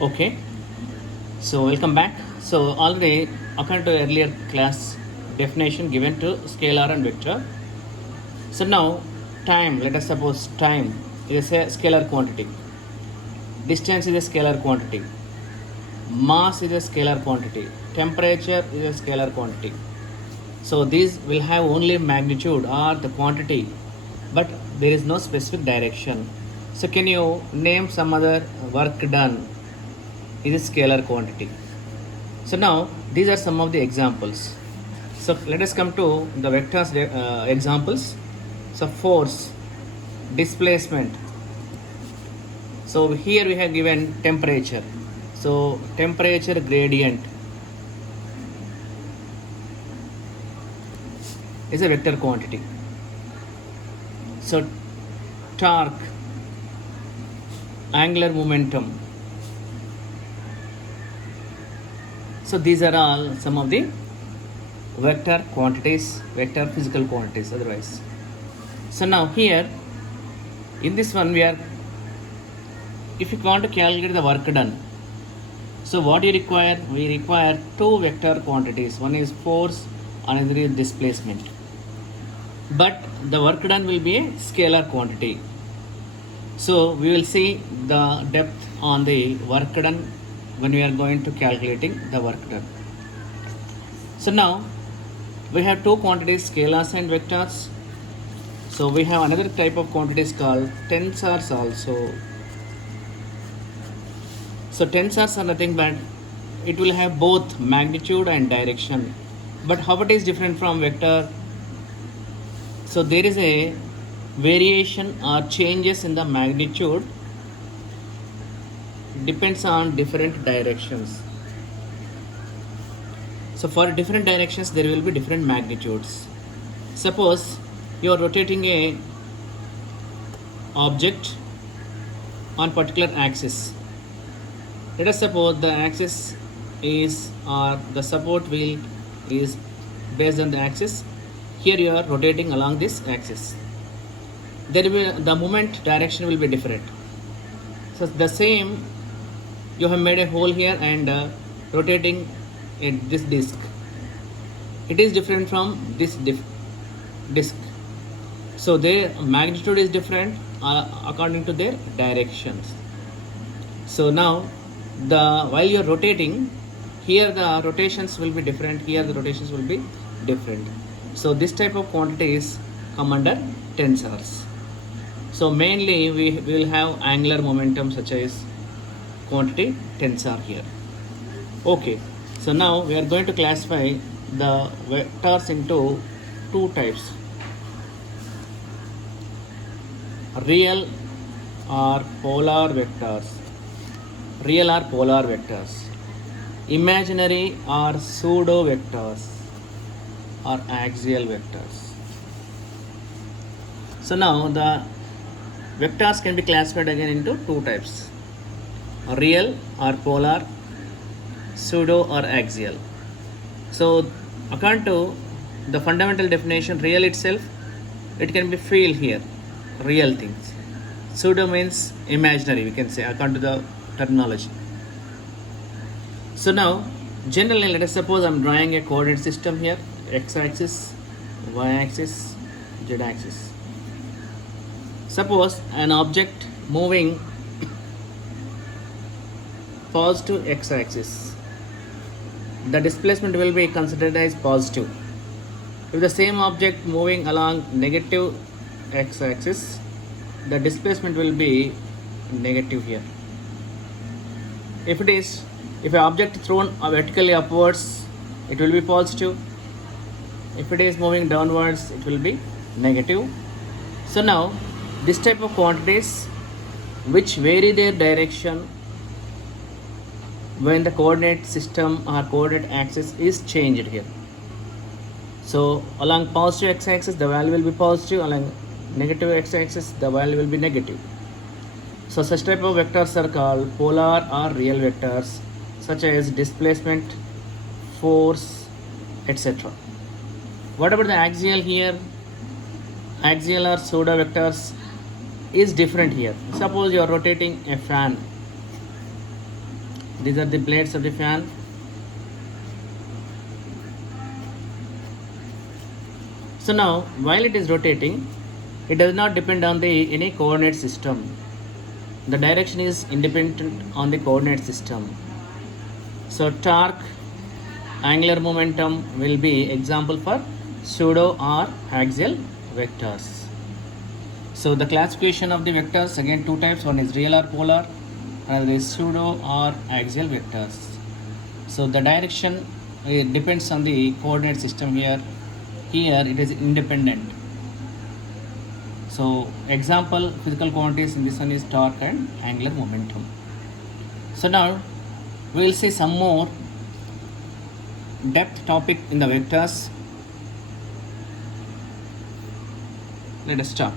Okay, so welcome back. So already according to earlier class definition given to scalar and vector. So now time, let us suppose time is a scalar quantity. Distance is a scalar quantity. Mass is a scalar quantity. Temperature is a scalar quantity. So these will have only magnitude or the quantity, but there is no specific direction. So can you name some other work done is a scalar quantity? So now these are some of the examples. So let us come to the vectors examples. So force, displacement. So here we have given temperature. So temperature gradient is a vector quantity. So torque, angular momentum. So these are all some of the vector quantities, vector physical quantities otherwise. So now here in this one if you want to calculate the work done, so what you require? We require two vector quantities. One is force, another is displacement. But the work done will be a scalar quantity. So we will see the depth on the work done when we are going to calculating the work done. So now we have two quantities, scalars and vectors. So we have another type of quantities called tensors also. So tensors are nothing but it will have both magnitude and direction. But how it is different from vector? So there is a variation or changes in the magnitude depends on different directions. So for different directions there will be different magnitudes. Suppose you are rotating a object on particular axis. Let us suppose the axis is or the support wheel is based on the axis. Here you are rotating along this axis. The moment direction will be different. So the same, you have made a hole here and rotating this disc. It is different from this disc. So their magnitude is different according to their directions. So now while you are rotating, here the rotations will be different, here the rotations will be different. So this type of quantities come under tensors. So mainly we will have angular momentum such as quantity tensor here. Okay, so now we are going to classify the vectors into two types, real or polar vectors, real or polar vectors, imaginary or pseudo vectors, or axial vectors. So now the vectors can be classified again into two types, real or polar, pseudo or axial. So according to the fundamental definition, real itself, it can be feel here, real things. Pseudo means imaginary, we can say, according to the terminology. So now generally let us suppose I'm drawing a coordinate system here, x-axis, y-axis, z-axis. Suppose an object moving positive x-axis, the displacement will be considered as positive. If the same object moving along negative x-axis, the displacement will be negative here. If an object thrown vertically upwards, it will be positive. If it is moving downwards, it will be negative. So now this type of quantities which vary their direction when the coordinate system or coordinate axis is changed here. So along positive x-axis the value will be positive, along negative x-axis the value will be negative. So such type of vectors are called polar or real vectors, such as displacement, force, etc. What about the axial here? Axial or pseudo vectors is different here. Suppose you are rotating a fan These are the blades of the fan. So now, while it is rotating, it does not depend on the any coordinate system. The direction is independent on the coordinate system. So torque, angular momentum will be example for pseudo or axial vectors. So the classification of the vectors, again two types, one is real or polar, another is pseudo or axial vectors. So the direction, it depends on the coordinate system here. Here it is independent. So example physical quantities in this one is torque and angular momentum. So now we will see some more depth topic in the vectors. Let us start.